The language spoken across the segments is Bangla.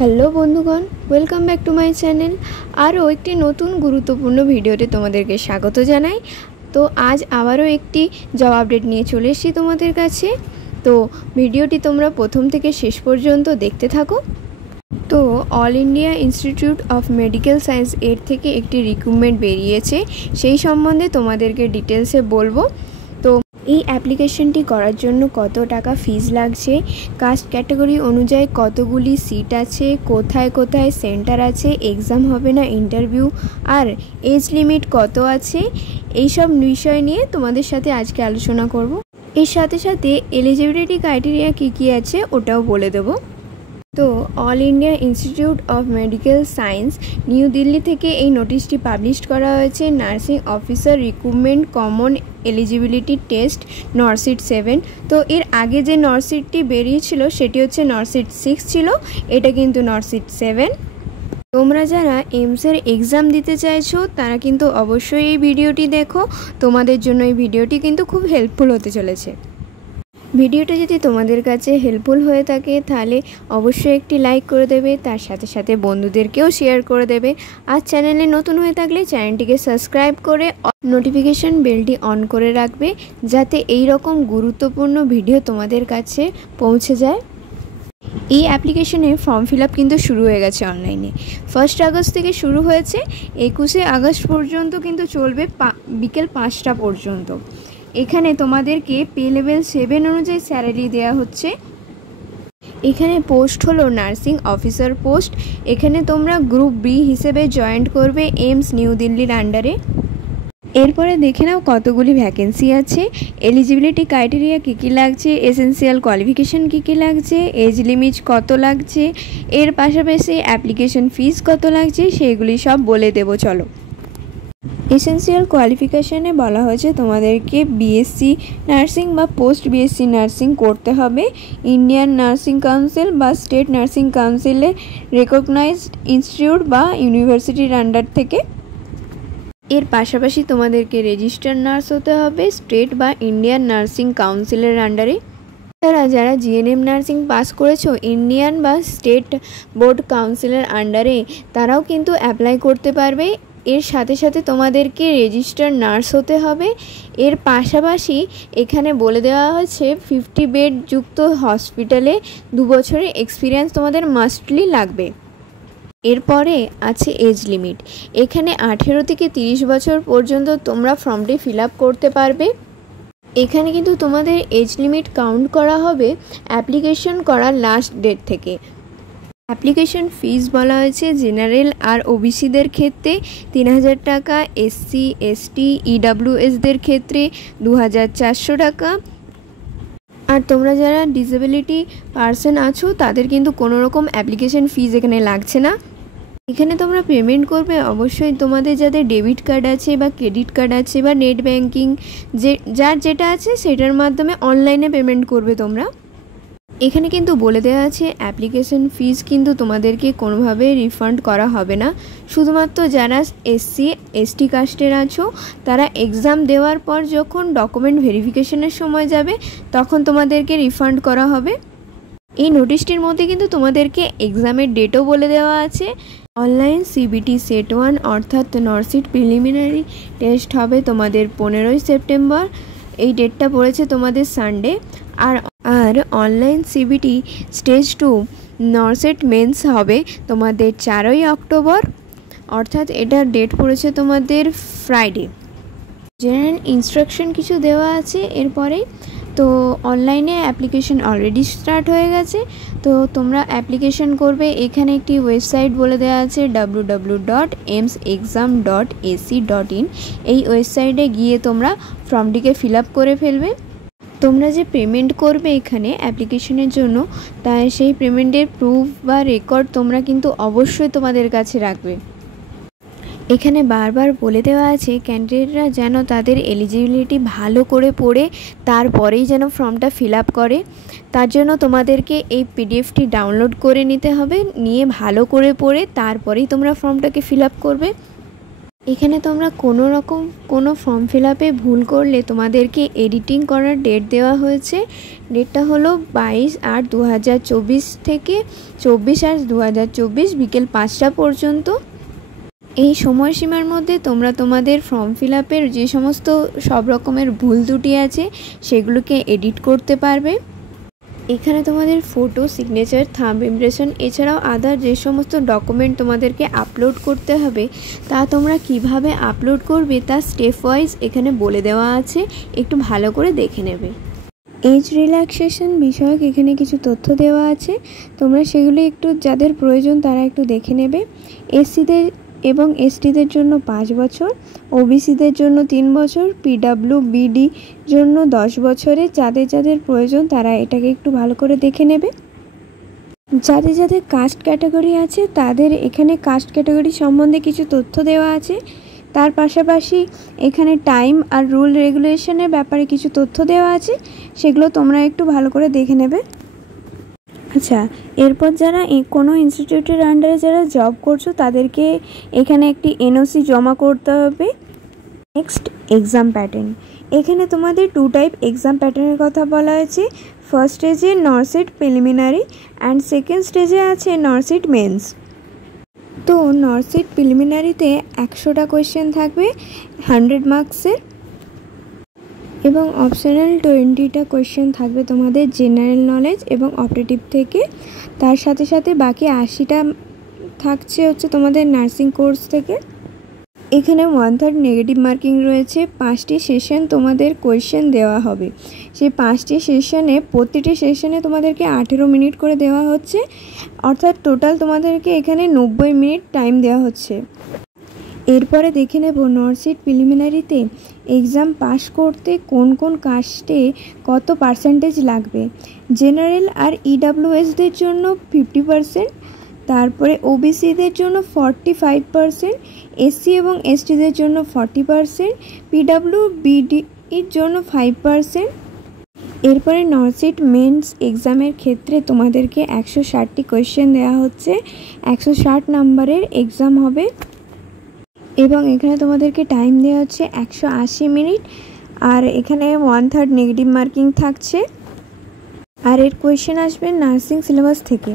হ্যালো বন্ধুগণ, welcome back to my channel. আরও একটি নতুন গুরুত্বপূর্ণ ভিডিওতে তোমাদেরকে স্বাগত জানাই। তো আজ আবারও একটি জব আপডেট নিয়ে চলে এসেছি তোমাদের কাছে। তো ভিডিওটি তোমরা প্রথম থেকে শেষ পর্যন্ত দেখতে থাকো। তো all India institute of medical science এর থেকে একটি রিক্রুটমেন্ট বেরিয়েছে, সেই সম্বন্ধে তোমাদেরকে ডিটেলসে বলবো। তো এই অ্যাপ্লিকেশনটি করার জন্য কত টাকা ফিজ লাগছে, কাস্ট ক্যাটাগরি অনুযায়ী কতগুলি সিট আছে, কোথায় কোথায় সেন্টার আছে, এক্সাম হবে না ইন্টারভিউ, আর এজ লিমিট কত আছে, এই সব বিষয় নিয়ে তোমাদের সাথে আজকে আলোচনা করব। এর সাথে সাথে এলিজিবিলিটি ক্রাইটেরিয়া কী আছে ওটাও বলে দেবো। তো all India institute of medical science new Delhi থেকে এই নোটিশটি পাবলিশ করা হয়েছে। Nursing officer recruitment common eligibility test NORCET 7। তো এর আগে যে নরসিটটি বেরিয়েছিল সেটি হচ্ছে নরসিট 6 ছিল, এটা কিন্তু নরসিট 7। তোমরা যারা এইমসের এক্সাম দিতে চাইছো তারা কিন্তু অবশ্যই এই ভিডিওটি দেখো, তোমাদের জন্য এই ভিডিওটি কিন্তু খুব হেল্পফুল হতে চলেছে। ভিডিওটা যদি তোমাদের কাছে হেল্পফুল হয়ে থাকে তাহলে অবশ্যই একটি লাইক করে দেবে, তার সাথে সাথে বন্ধুদেরকেও শেয়ার করে দেবে। আর চ্যানেলে নতুন হয়ে থাকলে চ্যানেলটিকে সাবস্ক্রাইব করে নোটিফিকেশন বেলটি অন করে রাখবে, যাতে এই রকম গুরুত্বপূর্ণ ভিডিও তোমাদের কাছে পৌঁছে যায়। এই অ্যাপ্লিকেশনের ফর্ম ফিল আপ কিন্তু শুরু হয়ে গেছে অনলাইনে। 1 আগস্ট থেকে শুরু হয়েছে, 21 আগস্ট পর্যন্ত কিন্তু চলবে বিকেল 5টা পর্যন্ত। এখানে তোমাদেরকে পে লেভেল 7 অনুযায়ী স্যালারি দেওয়া হচ্ছে। এখানে পোস্ট হলো নার্সিং অফিসার পোস্ট। এখানে তোমরা গ্রুপ বি হিসেবে জয়েন্ট করবে এইমস নিউ দিল্লির আন্ডারে। এরপরে দেখে নাও কতগুলি ভ্যাকেন্সি আছে, এলিজিবিলিটি ক্রাইটেরিয়া কী লাগছে, এসেন্সিয়াল কোয়ালিফিকেশান কী লাগছে, এজ লিমিট কত লাগছে, এর পাশাপাশি অ্যাপ্লিকেশন ফিস কত লাগছে, সেইগুলি সব বলে দেবো। চলো। এসেন্সিয়াল কোয়ালিফিকেশানে বলা হয়েছে তোমাদেরকে বিএসসি নার্সিং বা পোস্ট বিএসসি নার্সিং করতে হবে, ইন্ডিয়ান নার্সিং কাউন্সিল বা স্টেট নার্সিং কাউন্সিলের রেকগনাইজড ইনস্টিটিউট বা ইউনিভার্সিটির আন্ডার থেকে। এর পাশাপাশি তোমাদেরকে রেজিস্টার নার্স হতে হবে স্টেট বা ইন্ডিয়ান নার্সিং কাউন্সিলের আন্ডারে। যারা জিএনএম নার্সিং পাস করেছো ইন্ডিয়ান বা স্টেট বোর্ড কাউন্সিলের আন্ডারে, তারাও কিন্তু অ্যাপ্লাই করতে পারবে। এর সাথে সাথে তোমাদেরকে রেজিস্টার নার্স হতে হবে। এর পাশাপাশি এখানে বলে দেওয়া হয়েছে 50 বেড যুক্ত হসপিটালে 2 বছরের এক্সপিরিয়েন্স তোমাদের মাস্টলি লাগবে। এরপরে আছে এজ লিমিট। এখানে 18 থেকে 30 বছর পর্যন্ত তোমরা ফর্মটি ফিল আপ করতে পারবে। এখানে কিন্তু তোমাদের এজ লিমিট কাউন্ট করা হবে অ্যাপ্লিকেশন করার লাস্ট ডেট থেকে। অ্যাপ্লিকেশন ফিস বলা হয়েছে জেনারেল আর ওবিসিদের ক্ষেত্রে 3000 টাকা, এসসি এসটি ইডাব্লিউএসদের ক্ষেত্রে 2400 টাকা। আর তোমরা যারা ডিসেবিলিটি পার্সন আছো তাদের কিন্তু কোনো রকম অ্যাপ্লিকেশন ফিস এখানে লাগছে না। এখানে তোমরা পেমেন্ট করবে অবশ্যই তোমাদের যাদের ডেবিট কার্ড আছে বা ক্রেডিট কার্ড আছে বা নেট ব্যাঙ্কিং যার যেটা আছে সেটার মাধ্যমে অনলাইনে পেমেন্ট করবে তোমরা। এখানে কিন্তু বলে দেওয়া আছে অ্যাপ্লিকেশন ফিস কিন্তু তোমাদেরকে কোনোভাবে রিফান্ড করা হবে না। শুধুমাত্র যারা এসসি এসটি কাস্টের আছো তারা এক্সাম দেওয়ার পর যখন ডকুমেন্ট ভেরিফিকেশনের সময় যাবে তখন তোমাদেরকে রিফান্ড করা হবে। এই নোটিশটির মধ্যে কিন্তু তোমাদেরকে এক্সামের ডেটও বলে দেওয়া আছে। অনলাইন সিবিটি সেট 1 অর্থাৎ নরসিট প্রিলিমিনারি টেস্ট হবে তোমাদের 15ই সেপ্টেম্বর। এই ডেটটা পড়েছে তোমাদের সানডে। আর অনলাইন সিবিটি স্টেজ 2 নরসিট মেন্স হবে তোমাদের 4ই অক্টোবর, অর্থাৎ এটার ডেট পড়েছে তোমাদের ফ্রাইডে। জেনারেল ইনস্ট্রাকশন কিছু দেওয়া আছে এরপরে। তো অনলাইনে অ্যাপ্লিকেশন অলরেডি স্টার্ট হয়ে গেছে। তো তোমরা অ্যাপ্লিকেশন করবে, এখানে একটি ওয়েবসাইট বলে দেওয়া আছে www.emsexam.ac.in। এই ওয়েবসাইটে গিয়ে তোমরা ফর্মটিকে ফিল আপ করে ফেলবে। তোমরা যে পেমেন্ট করবে এখানে অ্যাপ্লিকেশনের জন্য, তাই সেই পেমেন্টের প্রুফ বা রেকর্ড তোমরা কিন্তু অবশ্যই তোমাদের কাছে রাখবে। এখানে বারবার বলে দেওয়া আছে ক্যান্ডিডেটরা যেন তাদের এলিজিবিলিটি ভালো করে পড়ে তারপরেই যেন ফর্মটা ফিল আপ করে। তার জন্য তোমাদেরকে এই পিডিএফটি ডাউনলোড করে নিতে হবে, নিয়ে ভালো করে পড়ে তারপরেই তোমরা ফর্মটাকে ফিল আপ করবে। এখানে তোমরা কোনো ফর্ম ফিল আপে ভুল করলে তোমাদেরকে এডিটিং করার ডেট দেওয়া হয়েছে। ডেটটা হলো 22/8/2024 থেকে 24/8/2024 বিকেল 5টা পর্যন্ত। এই সময়সীমার মধ্যে তোমরা তোমাদের ফর্ম ফিল আপের যে সমস্ত সব রকমের ভুল ত্রুটি আছে সেগুলোকে এডিট করতে পারবে। এখানে তোমাদের ফটো, সিগনেচার, থাম্ব ইমপ্রেশন এছাড়াও আদার যে সমস্ত ডকুমেন্ট তোমাদেরকে আপলোড করতে হবে তা তোমরা কিভাবে আপলোড করবে তা স্টেপ ওয়াইজ এখানে বলে দেওয়া আছে, একটু ভালো করে দেখে নেবে। এজ রিল্যাক্সেশন বিষয়ক এখানে কিছু তথ্য দেওয়া আছে, তোমরা সেগুলি একটু যাদের প্রয়োজন তারা একটু দেখে নেবে। এসসিদের এবং এসটিদের জন্য 5 বছর, ওবিসিদের জন্য 3 বছর, পিডব্লিউবিডি জন্য 10 বছরে। যাদের প্রয়োজন তারা এটাকে একটু ভালো করে দেখে নেবে। যাদের কাস্ট ক্যাটাগরি আছে তাদের এখানে কাস্ট ক্যাটাগরি সম্বন্ধে কিছু তথ্য দেওয়া আছে। তার পাশাপাশি এখানে টাইম আর রুল রেগুলেশনের ব্যাপারে কিছু তথ্য দেওয়া আছে, সেগুলো তোমরা একটু ভালো করে দেখে নেবে। আচ্ছা, এরপর যারা কোনো ইনস্টিটিউটের আন্ডারে যারা জব করছো তাদেরকে এখানে একটি এনওসি জমা করতে হবে। Next, exam pattern. এখানে তোমাদের 2 টাইপ এক্সাম প্যাটার্নের কথা বলা হয়েছে। ফার্স্ট স্টেজে নরসিট প্রিলিমিনারি অ্যান্ড সেকেন্ড স্টেজে আছে নরসিট মেন্স। তো নরসিট প্রিলিমিনারিতে 100টা কোয়েশ্চেন থাকবে 100 মার্কসের, এবং অপশনাল 20টা কোয়েশ্চেন থাকবে তোমাদের জেনারেল নলেজ এবং অপারেটিভ থেকে। তার সাথে সাথে বাকি 80টা থাকছে হচ্ছে তোমাদের নার্সিং কোর্স থেকে। এখানে 1/3 নেগেটিভ মার্কিং রয়েছে। 5টি সেশন তোমাদের কোয়েশ্চেন দেওয়া হবে। সেই 5টি সেশনে প্রতিটি সেশনে তোমাদেরকে 18 মিনিট করে দেওয়া হচ্ছে, অর্থাৎ টোটাল তোমাদেরকে এখানে 90 মিনিট টাইম দেওয়া হচ্ছে। এরপরে দেখে নেব নরসিট প্রিলিমিনারিতে এক্সাম পাস করতে কোন কোন কাস্টে কত পার্সেন্টেজ লাগবে। জেনারেল আর ইডাব্লিউএসদের জন্য 50%, তারপরে ওবিসিদের জন্য 45%, এসসি এবং এসটিদের জন্য 40%, পিডব্লিউবিডির জন্য 5%। এরপরে নরসিট মেন্স এক্সামের ক্ষেত্রে তোমাদেরকে 160টি কোয়েশ্চেন দেওয়া হচ্ছে, 160 নম্বরের এক্সাম হবে, এবং এখানে তোমাদেরকে টাইম দেওয়া হচ্ছে 180 মিনিট। আর এখানে 1/3 নেগেটিভ মার্কিং থাকছে। আর এর কোয়েশ্চেন আসবে নার্সিং সিলেবাস থেকে।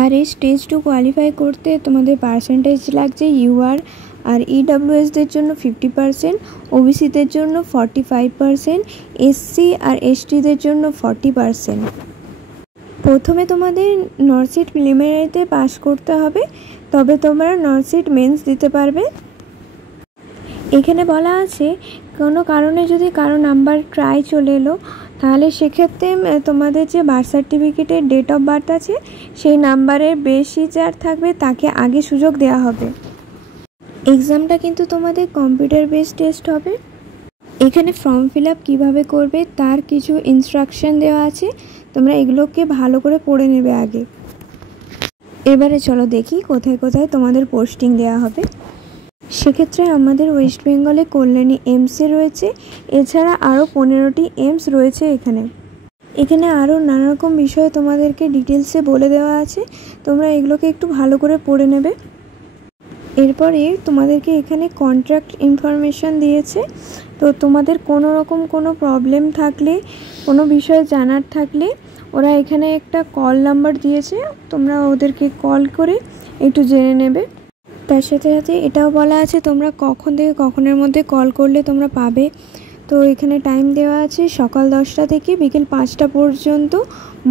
আর এই স্টেজ 2 কোয়ালিফাই করতে তোমাদের পার্সেন্টেজ লাগছে ইউআর আর ইডাব্লিউএসদের জন্য 50%, ওবিসিদের জন্য 45%, এসসি আর এসটিদের জন্য 40%। প্রথমে তোমাদের নরসিট প্রিলিমিনারিতে পাস করতে হবে, তবে তোমরা নরসিট মেন্স দিতে পারবে। এখানে বলা আছে কোনো কারণে যদি কারো নাম্বার ট্রাই চলে এলো তাহলে সেক্ষেত্রে তোমাদের যে বার্থ সার্টিফিকেটের ডেট অফ বার্থ আছে সেই নাম্বারের বেশি যার থাকবে তাকে আগে সুযোগ দেওয়া হবে। এক্সামটা কিন্তু তোমাদের কম্পিউটার বেসড টেস্ট হবে। এখানে ফর্ম ফিল আপ কীভাবে করবে তার কিছু ইনস্ট্রাকশন দেওয়া আছে, তোমরা এগুলোকে ভালো করে পড়ে নেবে আগে। এবারে চলো দেখি কোথায় কোথায় তোমাদের পোস্টিং দেওয়া হবে। সেক্ষেত্রে আমাদের ওয়েস্ট বেঙ্গলে কল্যাণী এমসে রয়েছে, এছাড়া আরও 15টি এমস রয়েছে। এখানে আরও নানা রকম বিষয়ে তোমাদেরকে ডিটেলসে বলে দেওয়া আছে, তোমরা এগুলোকে একটু ভালো করে পড়ে নেবে। এরপরে তোমাদেরকে এখানে কন্ট্রাক্ট ইনফরমেশান দিয়েছে। তো তোমাদের কোনো প্রবলেম থাকলে, কোনো বিষয়ে জানার থাকলে ওরা এখানে একটা কল নাম্বার দিয়েছে, তোমরা ওদেরকে কল করে একটু জেনে নেবে। তার সাথে সাথে এটাও বলা আছে তোমরা কখন থেকে কখনের মধ্যে কল করলে তোমরা পাবে। তো এখানে টাইম দেওয়া আছে সকাল 10টা থেকে বিকেল 5টা পর্যন্ত,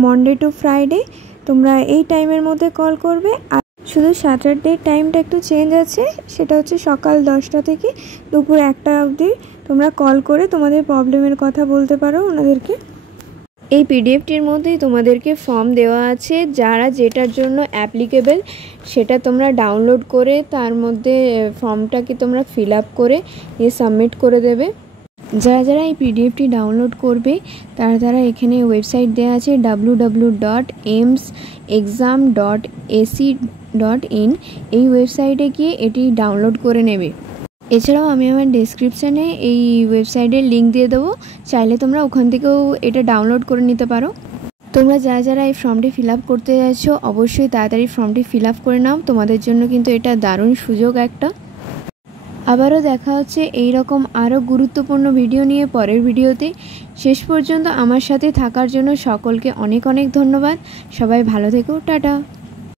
মনডে টু ফ্রাইডে। তোমরা এই টাইমের মধ্যে কল করবে। আর শুধু স্যাটারডের টাইমটা একটু চেঞ্জ আছে, সেটা হচ্ছে সকাল 10টা থেকে দুপুর 1টা অবধি তোমরা কল করে তোমাদের প্রবলেমের কথা বলতে পারো ওনাদেরকে। এই পিডিএফটির মধ্যেই তোমাদেরকে ফর্ম দেওয়া আছে, যারা যেটার জন্য অ্যাপ্লিকেবল সেটা তোমরা ডাউনলোড করে তার মধ্যে ফর্মটাকে তোমরা ফিল আপ করে সাবমিট করে দেবে। যারা এই পিডিএফটি ডাউনলোড করবে তারা এখানে ওয়েবসাইট দেওয়া আছে www.emsexam.ac.in, এই ওয়েবসাইটে গিয়ে এটি ডাউনলোড করে নেবে। এছাড়াও আমি আমার ডেসক্রিপশানে এই ওয়েবসাইটের লিঙ্ক দিয়ে দেবো, চাইলে তোমরা ওখান থেকেও এটা ডাউনলোড করে নিতে পারো। তোমরা যারা এই ফর্মটি ফিল আপ করতে যাচ্ছো অবশ্যই তাড়াতাড়ি ফর্মটি ফিল আপ করে নাও, তোমাদের জন্য কিন্তু এটা দারুণ সুযোগ একটা। আবারও দেখা হচ্ছে এই রকম আরও গুরুত্বপূর্ণ ভিডিও নিয়ে পরের ভিডিওতে। শেষ পর্যন্ত আমার সাথে থাকার জন্য সকলকে অনেক অনেক ধন্যবাদ। সবাই ভালো থেকো, টাটা।